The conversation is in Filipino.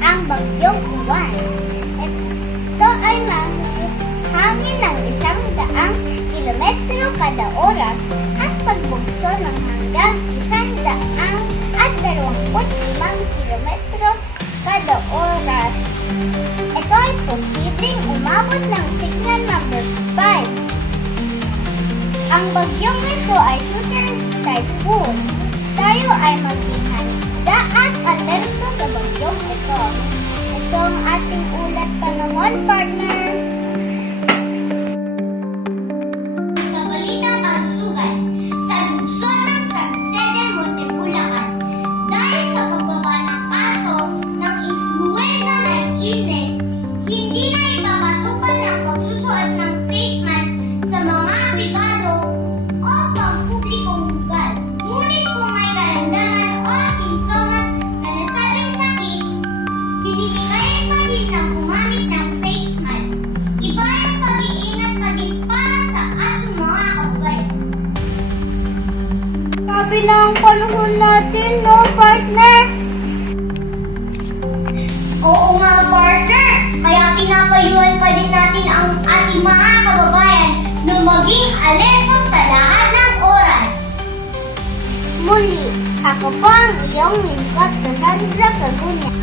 ang bagyong Uwan. Ito ay hangin ng 100 kilometro kada oras at pagbugso ng hanggang 125 kilometro kada oras. Ito ay posibleng umabot ng signal number 5. Ang bagyong ito ay super typhoon. Tayo ay maging handa at alerto sa bagyong ito. Ito ang ating ulat panahon, partner. Sa balitang kalusugan, sa lungsod ng San Jose del Monte, Bulacan, dahil sa pagbaba ng kaso ng influenza ng illness, hindi na ipapatupad ang pagsusuot ng face mask sa mga pribado o pampublikong lugar. Ngunit kung may karamdaman o sintomas na nasabing sakit, hinihikayan pa din ng gumamit ng face mask. Iba ang pag-iingat pa din para sa ating mga kababayan. Sabi na ang panahon natin, no, partner? Oo nga, partner. Kaya pinapayuhan pa din natin ang ating mga kababayan na maging alerto sa lahat ng oras. Muli, ako po ang iyong lingkod na Sandra Cagunya.